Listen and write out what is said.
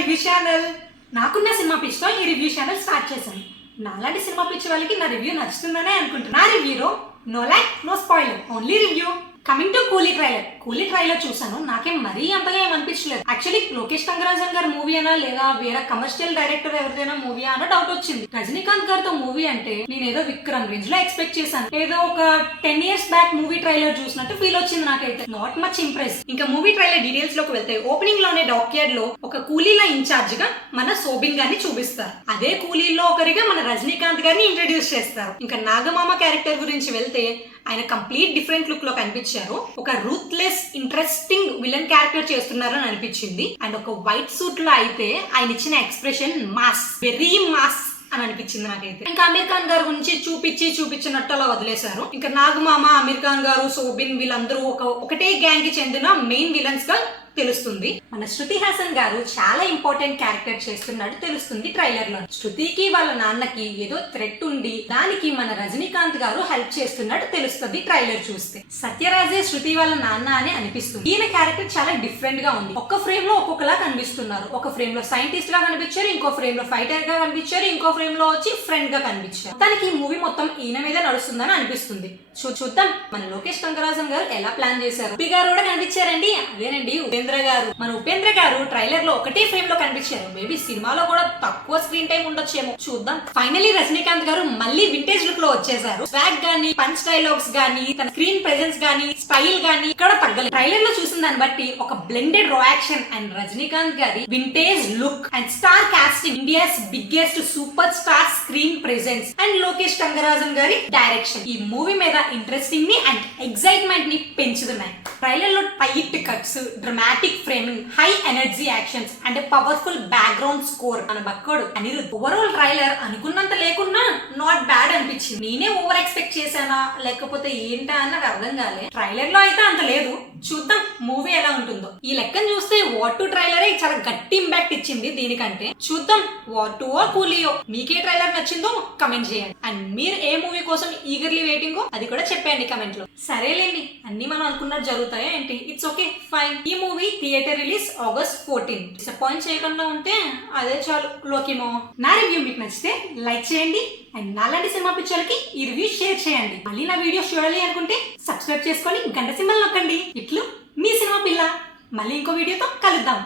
Review channel. నాకున్న cinema పిచ్చితో ఈ review channel start చేశాను. నాలాంటి సినిమా పిచ్చి వాళ్ళకి నా రివ్యూ నచ్చుతుందనే అనుకుంటున్నా. నా రివ్యూలో no like no spoiler, only review. Coming to Coolie trailer చూసాను. నాకేం మరీ అంతగా ఏమనిపించలేదు. యాక్చువల్లీ లోకేష్ కంగరాజన్ గారి మూవీ అనా లేదా వేరే కమర్షియల్ డైరెక్టర్ ఎవరిదైనా మూవీ అన్న డౌట్ వచ్చింది. రజనీకాంత్ గారితో మూవీ అంటే నేను ఏదో విక్రమ్ రేంజ్ లో ఎక్స్పెక్ట్ చేశాను. ఏదో ఒక 10 years బ్యాక్ మూవీ ట్రైలర్ చూసినట్టు ఫీల్ వచ్చింది నాకైతే. Not much impress. ఇంకా మూవీ ట్రైలర్ డీటెయిల్స్ లోకి వెళ్తే ఓపెనింగ్ లోనే డాక్యార్డ్ లో ఒక కూలీల ఇన్ఛార్జ్ గా మన సోబిన్ గారిని చూపిస్తారు. అదే కూలీలో ఒకరిగా మన రజనీకాంత్ గారిని ఇంట్రడ్యూస్ చేస్తారు. ఇంకా నాగమామ క్యారెక్టర్ గురించి వెళ్తే ఆయన కంప్లీట్ డిఫరెంట్ లుక్ లో కనిపించారు. ఒక రూత్లెస్ ఇంట్రెస్టింగ్ విలన్ క్యారెక్టర్ చేస్తున్నారు అని అనిపించింది. అండ్ ఒక వైట్ సూట్ లో అయితే ఆయన ఇచ్చిన ఎక్స్ప్రెషన్ మాస్, వెరీ మాస్ అని అనిపించింది నాకైతే. ఇంకా అమీర్ ఖాన్ గారి గురించి చూపించినట్టు అలా వదిలేశారు. ఇంకా నాగమామ, అమీర్ ఖాన్ గారు, సోబిన్ వీళ్ళందరూ ఒకటే గ్యాంగ్ కి చెందిన మెయిన్ విలన్స్ గా తెలుస్తుంది. మన శృతి హాసన్ గారు చాలా ఇంపార్టెంట్ క్యారెక్టర్ చేస్తున్నట్టు తెలుస్తుంది ట్రైలర్ లో. శృతికి వాళ్ళ నాన్నకి ఏదో థ్రెట్ ఉండి దానికి మన రజనీకాంత్ గారు హెల్ప్ చేస్తున్నట్టు తెలుస్తుంది ట్రైలర్ చూస్తే. సత్యరాజే శృతి వాళ్ళ నాన్న అని అనిపిస్తుంది. ఈయన క్యారెక్టర్ చాలా డిఫరెంట్ గా ఉంది. ఒక్క ఫ్రేమ్ లో ఒక్కొక్కలా కనిపిస్తున్నారు. ఒక ఫ్రేమ్ లో సైంటిస్ట్ గా కనిపించారు, ఇంకో ఫ్రేమ్ లో ఫైటర్ గా కనిపించారు, ఇంకో ఫ్రేమ్ లో వచ్చి ఫ్రెండ్ గా కనిపించారు. దానికి ఈ మూవీ మొత్తం ఈయన మీద నడుస్తుందని అనిపిస్తుంది. చూద్దాం మన లోకేష్ కంగరాజన్ గారు ఎలా ప్లాన్ చేశారు. ఉపి గారు కూడా కనిపించారండి. అదేనండి మన ఉపేంద్ర గారు ట్రైలర్ లో ఒకటే ఫ్రేమ్ లో కనిపించారు. మేబీ సినిమాలో కూడా తక్కువ స్క్రీన్ టైం ఉండొచ్చేమో, చూద్దాం. ఫైనలీ రజనీకాంత్ గారు మళ్ళీ వింటేజ్ లుక్ లో వచ్చేసారు. స్వాగ్ గానీ, పంచ్ డైలాగ్స్ గానీ, తన స్క్రీన్ ప్రెజెన్స్ గానీ, స్టైల్ గానీ ఇక్కడ తగ్గలేదు. ట్రైలర్ లో చూసిన దాన్ని బట్టి ఒక బ్లెండెడ్ రియాక్షన్ అండ్ రజనీకాంత్ గారి vintage look and star casting, India's biggest super star screen presence and Lokesh Kanagarajan గారి డైరెక్షన్ ఈ మూవీ మీద ఇంట్రెస్టింగ్ ని అండ్ ఎక్సైట్మెంట్ ని పెంచుతున్నాయి. ట్రైలర్ లో tight cuts, dramatic framing, high energy actions and powerful background score. మన బక్కోడు Anirudh. Overall trailer అనుకున్నంత లేకున్నా నాట్ బ్యాడ్ అనిపించింది. నేనే ఓవర్ ఎక్స్పెక్ట్ చేశానా లేకపోతే ఏంటా అన్నది అర్థం కాలే. ట్రైలర్ లో అయితే అంత లేదు. చూద్దాం మూవీ ఎలా ఉంటుందో. ఈ లెక్కను చూస్తే వార్ 2 ట్రైలరే చాలా గట్టి ఇంపాక్ట్ ఇచ్చింది దీనికంటే. చూద్దాం వార్ 2 కూలియో. మీకే ట్రైలర్ నచ్చిందో కమెంట్ చేయండి. అండ్ మీరు ఏ మూవీ కోసం ఈగర్లీ వెయిటింగో అది కూడా చెప్పండి కమెంట్ లో. సరేలేండి, అన్ని మనం అనుకున్నట్టు జరుగుతాయా ఏంటి? It's okay, fine. ఈ movie theatre release August 14. Disappoint చేయకుండా ఉంటే అదే చాలు. లోకిమో. నా రివ్యూ మీకు నచ్చితే లైక్ చేయండి అండ్ నాలాంటి సినిమా పిక్చర్లకి ఈ రివ్యూ షేర్ చేయండి. మళ్ళీ నా వీడియో చూడాలి అనుకుంటే సబ్స్క్రైబ్ చేసుకొని గంట సింబల్ నొక్కండి. ఇట్లు మీ సినిమా పిల్ల. మళ్ళీ ఇంకో వీడియోతో కలుద్దాం.